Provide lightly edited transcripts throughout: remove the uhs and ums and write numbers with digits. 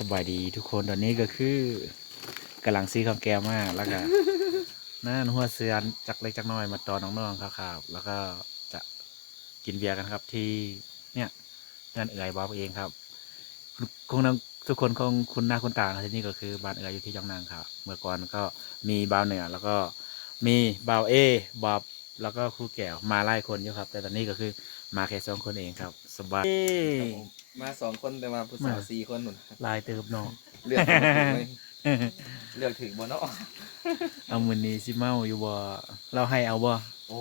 สบายดีทุกคนตอนนี้ก็คือกำลังซีข้าวแกงมากแล้วก็นั่นหัวเสือจักเล็กจักน้อยมาตอนน้องๆครับแล้วก็จะกินเบียร์กันครับที่เนี่ยงานเอื่อยบ้าวเองครับคงทุกคนคงคุ้นหน้าคุ้นตาที่นี่ก็คือบ้านเอื่อยอยู่ที่ยองนางครับเมื่อก่อนก็มีบ้าวเหนือแล้วก็มีบ้าวบอบแล้วก็ครูแก้วมาไล่คนอยู่ครับแต่ตอนนี้ก็คือมาแค่2 คนเองครับสบาย ครับผมมา2 คนแต่มาผู้สาว4 คนหนุน ลายเติมเนาะ เลือกบ่ถึงเลยเลือกถึงบ่เนาะ เอามือนี้สิเมาอยู่บ่เราให้เอาบ่ โอ้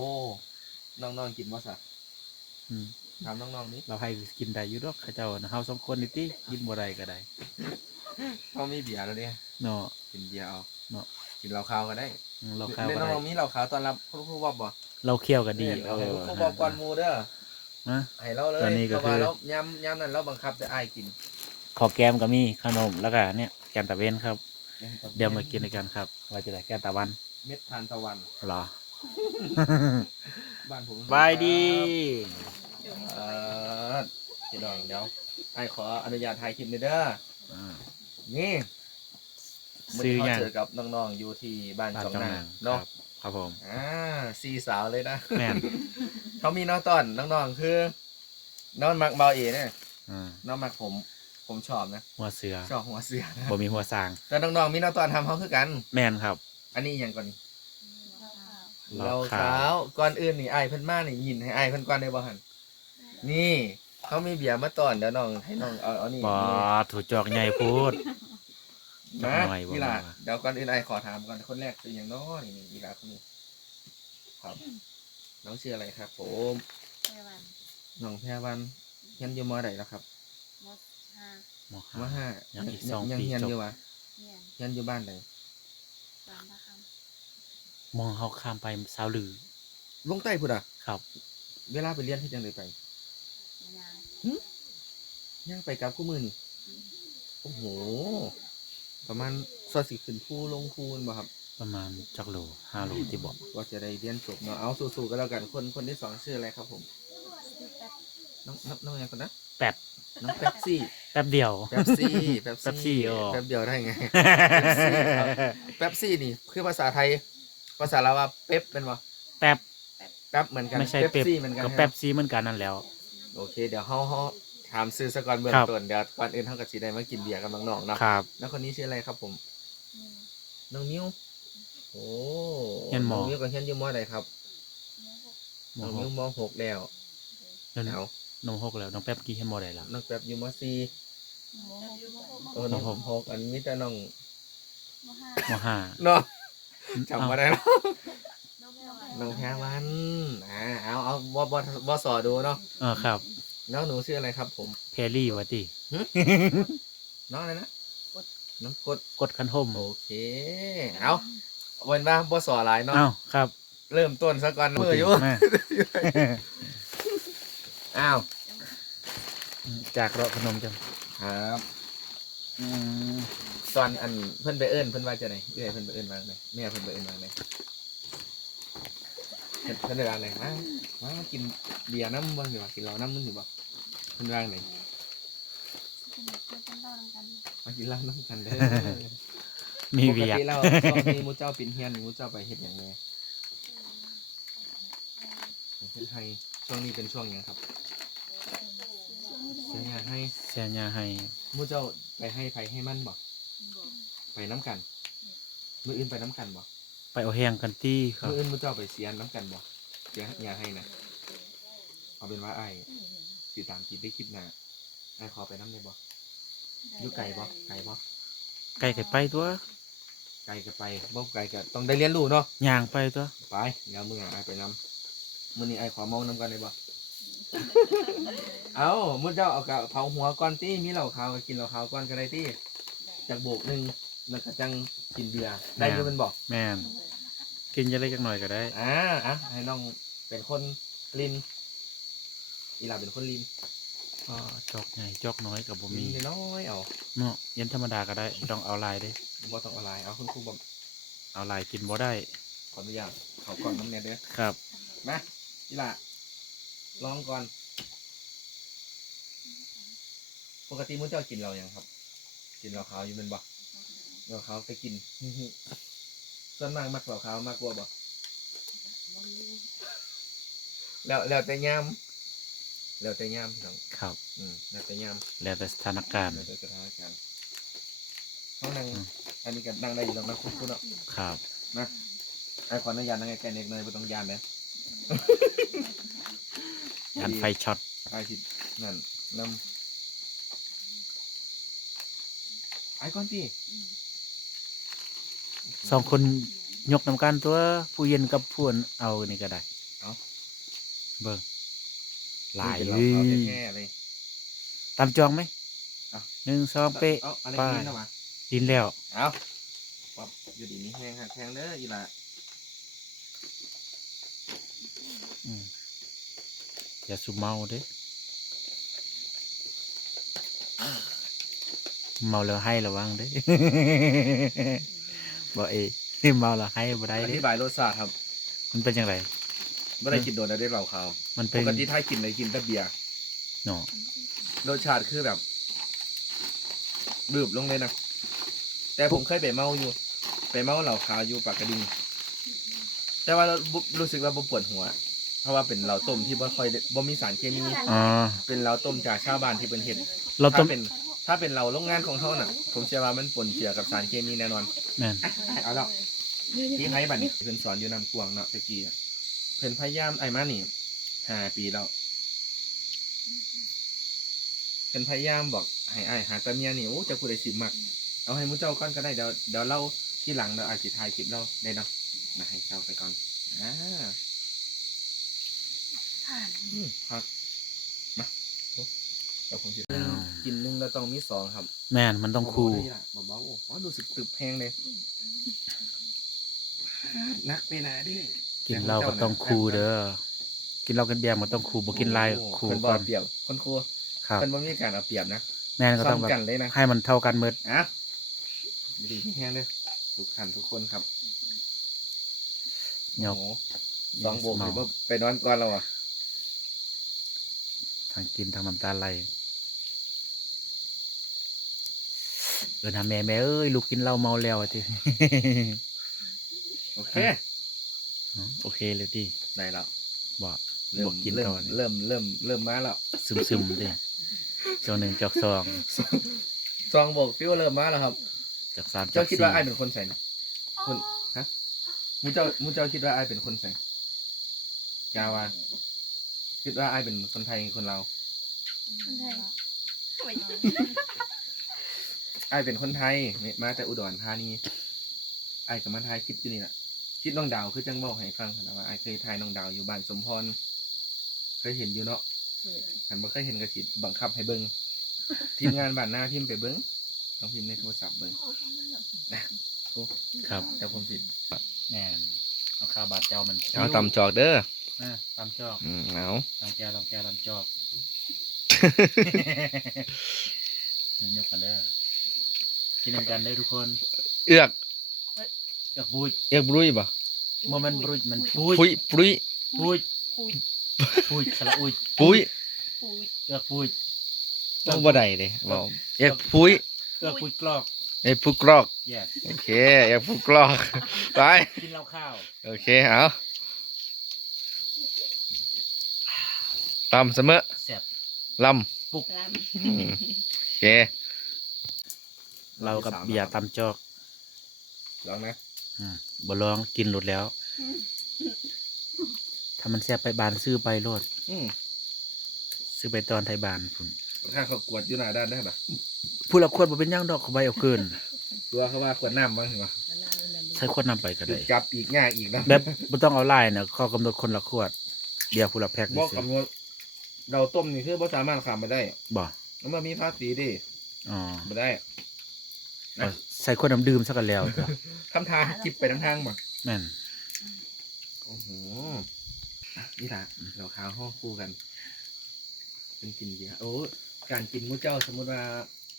น้องๆกินบ่ซะ อืม ถามน้องๆนี้ เราให้กินได้อยู่ดอกเขาเจ้าน่ะเฮา2 คนนี่ติกินบ่ได้ก็ได้ เขามีเบียร์แล้วเนี่ย เนาะ กินเบียร์เอา เนาะ กินเหล้าขาวก็ได้ เราข้าว ใน ก็ น้ ได้ องๆมีเหล้าขาวตอนรับครูบอกบ่ เราเคี่ยวก็ดี เอาให้ครูบอกก่อนหมู่เด้อ นะ ให้เราเลย ตอนนี้ก็ เพราะว่า คือ เรายามนั้นเราบังคับแต่อ้ายกิน ขอแกมก็มีขนมแล้วก็เนี่ยแกมตะเวนครับเดี๋ยวมากินด้วยกันครับว่าจะได้แกมตะวัน เม็ดทานตะวัน เหรอ บ้านผม บายดี เอพี่น้องเดี๋ยวอ้ายขออนุญาตถ่ายคลิปหน่อยเด้อ อ่า นี่มื่อ ซื้อ นี้ ยัง เขาเจอกับน้องๆอยู่ที่บ้าน บ้าน จอง จ้อง นาง นางครั เนาะ บครับผม 4 สาวเลยนะ แม่น เขามีน้องต้อนน้องๆคือน้องมักเบาเอเนี่ย อ่า น้องมักผมชอบนะ หัวเสือ ชอบหัวเสือนะ บ่มีหัวสร้าง แต่น้องๆมีน้องต้อนทำเขาคือกัน แม่นครับ อันนี้อหย่างก่อนนี่ เหล้า เรา ขาว ขาวก่อนอื่นนี่ไอ้ายเพิ่นมานี่ยินให้ไอ้ายเพิ่นก่อนได้บ่หันนี่เขามีเบียร์มาต้อนเดี๋ยวน้องให้น้องเอานี่ บ่ถูกจอกใหญ่พูด นะ หน่อยบ่ อีหล่ะ มา เดี๋ยวก่อนอื่นไอ้ายขอถามก่อนคนแรกคืออย่างน้อนี่อีหล่ะคนนี้ครับน้องชื่ออะไรครับผม แม่วัน น้องแพรวันเฮียนอยู่มอใดแล้วครับ มดห้า หมอ ม ห้า 5 ยังอีก2 ยัง ปี เฮียน จบ อยู่วะ เนียน เฮียนอยู่บ้านใด สามพระค มองเขาข้ามไปสาวหรือ ลงใต้พุ่นอ่ะ ครับ เวลาไปเรียนเฮ็ดจังไดไป ำยาง ย่างไปกับคู่มือนี่โอ้โห ประมาณสอสิขึ้นภูลงภูนบ่ครับ ประมาณจักโล5 โลที่บอก ว่าจะได้เรียนจบเนาะเอาสู้ๆกันแล้วกันคนที่สองชื่ออะไรครับผม ชื่อแป๊บ น้องยังคนนะ แป๊บ น้องแป๊บซี่ แป๊บเดียว แป๊บซี่ แป๊บซี่อ๋อ แป๊บเดียวได้ไง แป๊บซี่นี่คือภาษาไทย ภาษาลาวว่าเป๊ปเป็นบ่ แป๊บ แป๊บเหมือนกัน ไม่ใช่เป๊ป ซี่เหมือนกัน ก็ ใช่ไหม แป๊บซีเหมือนกันนั่นแล้ว โอเคเดี๋ยวเฮาถามซื้อสกอนเบื้อง ครับ ต้นเดี๋ยวก่อนอื่นเฮาก็สิได้มากินเบียร์กับน้องๆเนาะ ครับ แล้วคนนี้ชื่ออะไรครับผม นี่ น้องมิ้วโอ้ เรียนม น้องมิ้วกับเฮียนอยู่มอใดครับ เนื้อหก ม น้อง ห มิ้ว ก ม.6 แล้ว เดี๋ยวนี้ เอา นมหกแล้วน้องแป๊บกี่ให้มอได้แล้ว น้องแป๊บอยู่ม .4 มหก โอ้น้อง มหก หกอันนี้แต่น้อง มห้าม ห้า เนาะจำ เอ้า มาได้แล้ว น้องแม่วัน น้องแพรวันเอาบ่สอดูเนาะ ครับ แล้วหนูชื่ออะไรครับผม เพรี่วะติ น้องอะไรนะน้องกด กดคันห่ม โอเค เอาวันว่าบ่สอหลายเนาะ เอ้าครับ เริ่มต้นซะก่อนมืออยู่ มา อ้าว จากเราะพนมจัง ครับ อืม ตอนอันเพิ่นไปเอิ้นเพิ่นว่าจะไหนเพิ่นไปเอิ้นมาไหนแม่เพิ่นไปเอิ้นมาไหนเพิ่นไปว่าไหนมากินเบียร์น้ำบ่อยู่บ่กินเหล้าน้ำมึงอยู่บ่เพิ่นว่าไหน สนิทเพื่อนเล่ากัน มากินเหล้าน้ำกันเด้อ มี ปก เวียก ติเราช่วงนี้มูเจ้าปินเฮียนมูเจ้าไปเฮ็ดหยังไงเฮ็ดให้ช่วงนี้เป็นช่วงหยังครับเสียงานให้ เสียยาให้ มูเจ้าไปให้ไผให้มันบ่ไปน้ำกันมื้ออื่นไปน้ำกันบ่ ไปเอาแห้งกันตี้ครับ มื้ออื่นมูเจ้าไปเสียน้ำกันบ่เสียยาให้นะเอาเป็นว่าอ้ายสิตามคิดได้คลิปหน้าอ้ายขอไปน้ำได้บ่อยู่ไกลบ่ไกลบ่ ไก่ไก่ไปตัว ไกลก็ไปบ่ไกลก็ต้องได้เรียนรู้เนาะ ย่างไปตัว ไปเดี๋ยวมึงอ่ะไอ้ายไปนำมื้อนี้ไอ้ายขอเมาน้ำกันได้บ่ เอามุดเจ้าเอากะเผาหัวก่อนตี้มีเหล้าขาวก็กินเหล้าขาวก่อนก็ได้ตี้จากโบกหนึงแล้วก็จังกินเบียร์ได้อยู่เป็นบอก แม่นกินจะเล็กจักหน่อยก็ได้ ให้น้องเป็นคนลินอีหลาเป็นคนลิน ก็จอกใหญ่จอกน้อยกับบ่ ลิ มี นน้อยเอา เนาะเย็นธรรมดาก็ได้ต้องเอาลายเด้ บ่ต้องเอาหลายเอาคุณครูบอก เอาลายกินบ่ได้ ขออนุญาตเขาก่อนน้ำเนี่ยเด้อ ครับ มาอีหลาลองก่อน ปกติมุดเจ้ากินเรายังครับ กินเหล้าขาวอยู่เป็นบ่เหล้าขาวไปกิน ส่วนมากมักเหล้าขาวมากกว่าบ่แล้วแต่ยามแล้วแต่ยามพี่น้อง ครับ แล้วแต่ยาม แล้วแต่สถานการณ์ แล้วแต่สถานการณ์เขานั่งอันนี้ก็นั่งได้อยู่แล้วนะคุณเนาะ ครับ นะไอ้ขออนุญาตนั่งแกนเอกเลยไม่ต้องยานเลย ยันไฟช็อต ไอ้ที่นั่นนำไอ้ก่อนที่ สองคนยกนำกันตัวผู้เย็นกับผู้อันเอานี่ก็ได้ เอา เบิ่งหลาย เล เลย ย แท้ๆเลย ตามจองไหม เอา 1 2 เป๊ะ เอาอะไร ไป กินเข้ามา ดินแล้ว เอาป๊อบอยู่ดีนี่แห้งหักแห้งเด้ออีหละ อืมอย่าสูบเมาเด้เมาแล้วให้ระวังเด้ บอกเมาแล้วให้บ่ได้ อ เด้ ธิบายรสชาติครับ มันเป็นยังไง ไม่ได้กินโดนแล้วได้เหล้าขาว มัน ป เป็น กติถ้ากินเลยกินแต่เบียร์ เนาะ รสชาติคือแบบดืบลงเลยนะแต่ผมเคยไปเมาอยู่ไปเมาเหล้าขาวอยู่ปากกระดิ่งแต่ว่ารู้สึกว่าบ่ปวดหัว เพราะว่าเป็นเหล้าต้มที่บ่ค่อยได้บ่มีสารเคมี อ๋อ เป็นเหล้าต้มจากชาวบ้านที่เป็นเฮ็ด เราต้ ถ้าม เป็นเหล้าโรงงานของเขาน่ะ ผมเชื่อว่ามันปนเจือกับสารเคมีแน่นอน แม่น เอาแล้วที่ไฮบัดนี้เพิ่นสอนอยู่นำกวางเนาะตะกี้อะเพิ่นพยายามไอ้มานี่5 ปีแล้วเพิ่นพยายามบอกให้อ้ายหาแตาเมียนี่โอ้จะผู้ใดสิมักเอาให้หมู่เจ้าก่อนก็ได้เดี๋ยวเล่าที่หลังเดี๋ยวอาจสิถ่ายคลิปเราได้เนาะนะให้เจ้าไปก่อนครับมาโอ้เดี๋ยวผมสิกินหนึงแล้วต้องมี2ครับ แม่นมันต้องคู่ เบาๆโอ้โหรู้สึกตึบแพงเลยนักไปไหนดิ กินเหล้าก็ต้องคู่เด้อกินเหล้ากันเบียร์มันต้องคู่บ่กินลายคู่ เพิ่นบ่ ก่อน เอาเปรียบคนครู ครับ เพิ่นบ่มีการเอาเปรียบนะ แม่นก็ต้อง ซ้ำ แบ กับ นเลยนะ ให้มันเท่ากันหมด อ่ะดีๆแห้งเด้อทุกท่านทุกคนครับ ยก โอ้โหสองโบกหรือว่าไปนอนก่อนแล้วอ่ะ ทางกินทางน้ำตาไหลนะแม่เอ้ยลูกกินเหล้าเมาแล้วอะที โอเค โอเคเลยดิ ได้แล้ว บอก เริ่ บ ม อกกิน เริ่ม ก่อน เริ่มมาแล้ว ซึมๆดิจอก1จอก2 ซองโบกฟิวเริ่มมาแล้วครับ จอก3จอ เจ้าก คิดว่าไอ้าย 4 เป็นคนใส่คนฮะมูเจ้าคิดว่าไอ้ายเป็นคนใส่จาวาคิดว่าไอ้ายเป็นคนไทยคนลาว คนไทย ไอ้ายเป็นคนไทยเนี่ยมาแต่อุดรธานีไอ้ายกับมาไทยคลิปอยู่นี่แหละคลิปน้องดาวคือจังบอกให้ฟังนะว่าไอ้ายเคยถ่ายน้องดาวอยู่บ้านสมพรเคยเห็นอยู่เนาะหันบ่เคยเห็นกระสิบังคับให้เบิ่งทีมงานบ้านหน้าพิมพ์ไปเบิ่งต้องพิมพ์ในโทรศัพท์เบิ่งโอ้ ครับ แต่ผมผิด แม่นเอาข้าวบาดเจ้ามัน เอาตำจอกเด้อ ตำจอก เอา ตำแก้วตำจอกยกกันเด้อกินนำกันได้อทุกคน เอือก อยากบูด เอือกบรุยบ่ โมมันบรุดมันพูด ปุยปรุย พูด ปุย พูดสละอุย ปุย ปุย เอือกพูด ต้องบ่ได้เด้บอกเอือกปุย เอือกพูดกลอก ไอ้ผู้กรอก yes โอเคเอือกผู้กรอกไป กินเหล้าข้าว โอเคเอาตำเสมอ แซ่บ ล ปุก ร ำโอเค เรากับเบียร์ตำจอก ลองนะ บ่ลองกินหลุดแล้ว ถ้ามันแซ่บไปบานซื้อไปโลด ซื้อไปตอนไทยบานพุ่น ถ้าเขากวดอยู่หน้าด้านได้ปะ ผู้ละขวดบ่เป็นหย่างดอกเขาใบเอาเกิน ตัวเขาว่าขวดน้ำบ้างเหรอ ใช้ขวดนำไปก็ได้ จับอีกง่ายอีกนะ แบบบ่ต้องเอาลายนะข้อกำหนดคนละขวดเบียร์ผู้ละแพ็ค บอก นี่ คำนวณเราต้มนี่คือบ่สามารถขามไปได้ บ่ แล้วมันมีภาษีดิ อ๋อ ไม่ได้ เอาใส่ขวดน้ำดื่มซะกันแล้วจ้ะ ทำทางจิบไปทั้งทางบ่ แม่น โอ้โหนี่ละเราข้าวห้องคู่กัน เป็นกินเบียร์โอ้การกินมื้อเจ้าสมมติว่า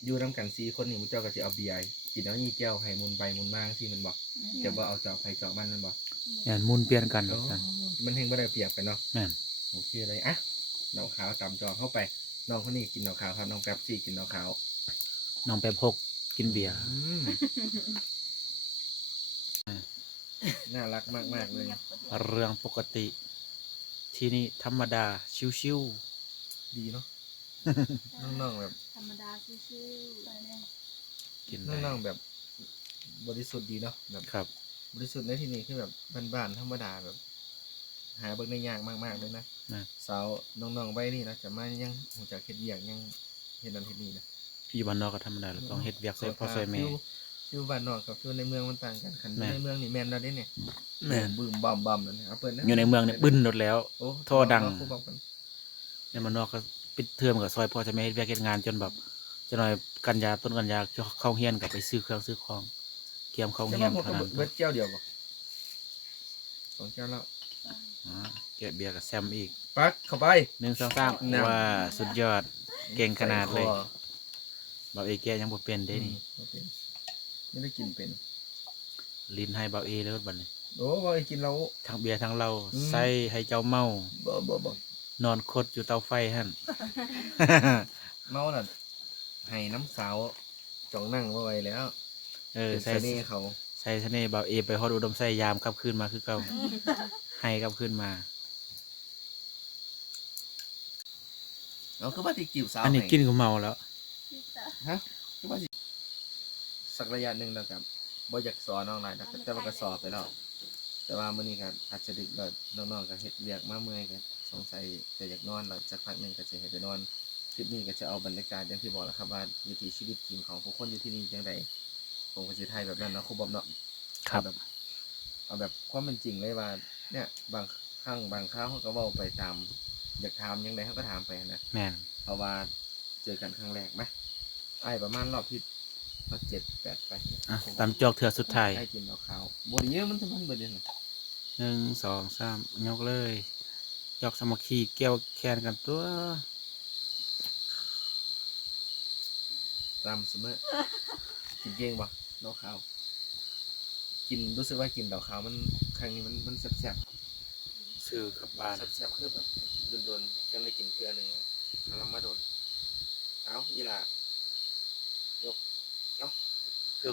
อยู่นำกัน4 คนนี่มื้อเจ้าก็จะเอาเบียร์กินแล้วนี่แก้วให้มุนไปมุนมาที่มันบอกจะบ่เอาเจาะไผเจาะมันมันบอก แม่นมุนเปลี่ยนกัน โอ้ ซั่น มันเฮงบ่ได้เปรียบไปเนาะ แม่น โอเคเลยอ่ะน้องขาวตามจอเข้าไปน้องคนนี้กินน้องขาวครับน้องแป๊บซี่กินน้องขาว น้องแป๊บ6กิ กินเบียร์ น่ารักมากๆเลย เรื่องปกติ ที่นี่ธรรมดา ชิว ดีเนาะ น้องๆแบบ ธรรมดาชิวๆไปเลย ๆกินได้ น้องๆแบบบริสุทธิ์ดีเนาะแบบ ครับ บริสุทธิ์ในที่นี้คือแบบบ้านๆธรรมดาแบบ หาเบิ่งได้ยากมากๆเลยนะ นะ สาวน้องๆใบนี่นะจะมายังหูจักเฮ็ดเวียกยังเฮ็ดนั่นเฮ็ดนี่นะ อยู่บ้านนอกก็ธรรมดาเราต้องเฮ็ดเวียกใส่พ่อใส่แม่ ฟิวบ้านนอกกับฟิวในเมืองมันต่างกันคัน แม่น ในเมืองนี่แม่นแล้วเด้เนี่ย แม่น บึ้มบ่อมๆนั่นนะเอาเปิ้นนะ อยู่ในเมืองเนี่ยบึ้นหมดแล้ว โอ้ ท่อดัง ครูบอกกัน ในบ้านนอกก็ปิดเทอมกับซอยพ่อจะไม่เฮ็ดเวียกเฮ็ดงานจนแบบจะหน่อยกันยาต้นกันยาเข้าเฮียนกับไปซื้อเครื่องซื้อของเกียมเข้า แต่ เฮีย ว่าน พวก เท่า ก็ นั้น เบิดแก้วเดียวบ่สองแก้วแล้ว อ๋อแกะเบียร์กับแซมอีก ปักเข้าไป 1 2 3 น้ำ ว่าสุดยอดเก่งขนาดเลย ใส่คอ เบาเอแกะยังบ่เป็นเด้นี่ บ่เป็นไม่ได้กินเป็น ลิ้นให้เบาเอเลยบัดนี้ โอ้บ่ได้กินเรา ทั้งเบียร์ทั้งเหล้า อืม ใส่ให้เจ้าเมา บ่ นอนคดอยู่เตาไฟหั่น เมาน่ะให้น้ำสาวจ้องนั่งบ่ไหวแล้ว เออ เป็น ใส่ เสน่ห์เขา ใส่เสน่ห์เบาเอไปฮอดอุดมใส่ยามกลับคืนมาคือเก่า ให้กลับคืนมา เอาคือว่าที่จีบสาว อันนี้ ให้ กินก็เมาแล้ว พี่ตา ฮะคือว่าสิสักระยะหนึงแล้วก็บ่อยากสอนน้องหลายนะแต่ว่าก็สอบไปแล้ว แต่ว่ามื้อนี้ก็อาจจะดึกแล้วน้องๆก็เฮ็ดเวียกมาเมื่อยก็สงสัยจะอยากนอนแล้วสักพักหนึงก็จะให้ไปนอนคลิปนี้ก็จะเอาบรรยากาศอย่างที่บอกแล้วครับว่าวิถีชีวิตจริงของผู้คนอยู่ที่นี่จังไดผมก็สิถ่ายแบบนั้นเนาะครูบอมเนาะ ครับ เอาแบบความเป็นจริงเลยว่า เนี่ยบางครั้งบางคราวเขาก็เว้าไปตามอยากถามยังไงเขาก็ถามไปนะ แม่น เพราะว่าเจอกันครั้งแรกไหมไอ้ประมาณรอบที่7-8ไป อ่ะตามจอกเถื่อสุดท้าย ไอ้กินเหล้าขาวบไดเยอะมันทำมันเบิดเลยนะ 1 2 3ยกเลยจอกสามัคคีแก้วแคนกันตัว ตามเสมอกินเก่งปะเหล้าขาว กินรู้สึกว่ากินเหล้าขาวมันครั้งนี้มันแซ่บ ซื้อกลับบ้าน ๆแซ่บๆคือแบบโดนๆยังไม่กินเพื่อหนึ่งกำลังมาโดนเอาอีหล่ะยกเอา คือ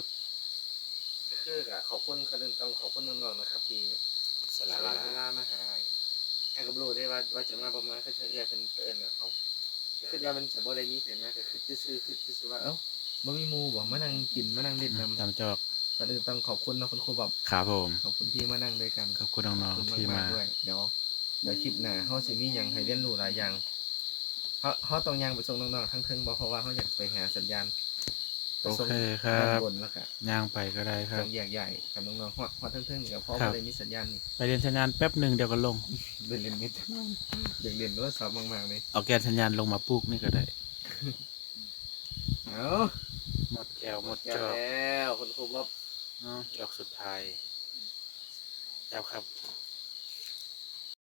คืออะขอบคุณคนอื่นต้องขอบคุณน้องๆนะครับที่ ส ส ละ ละ เว เว ลา ลามาหาไอ้ก็บ่รู้ได้ว่าจะมาประมาณเขาจะเอื้อเพิ่นเอิ้นน่ะเอ้าคือว่ามันจะบ่ได้มีไผมาก็คือซื่อๆคือซื่อๆว่าเอ้าบ่มีหมู่บ่มานั่งกินมานั่งเล่นนำ ตามจอก ก่อนอื่นต้องขอบคุณเนาะคุณครูบอก ครับผม ขอบคุณที่มานั่งด้วยกัน ขอบคุณน้อง ขอบคุณ ๆที่ มาม าก ๆด้วยเดี๋ยวคลิปหน้าเฮาสิมีหยังให้เรียนรู้หลายอย่างเฮาต้องย่างไปส่งน้องๆทั้งเทิงบ่เพราะว่าเฮาอยากไปหาสัญญาณไป โอ ส่ง เคครับ ด้านบนแล้วก็ ย่างไปก็ได้ครั ต้ บ องแยกใหญ่กับน้องๆฮอดเทิงๆนี่ก็เพราะ ครั บ่ บ ได้มีสัญญาณนี่ ไปเรียนสัญญาณแป๊บหนึ่งเดี๋ยวก็ลง เล่นนิดอยากเรียนโทรศัพท์มากๆเลย เอาแกนสัญญาณลงมาปลูกนี่ก็ได้ เอา หมดแก้วหมด แก้ จอก แล้วคุณครูบอก เนาะจอกสุดท้ายแล้วครับ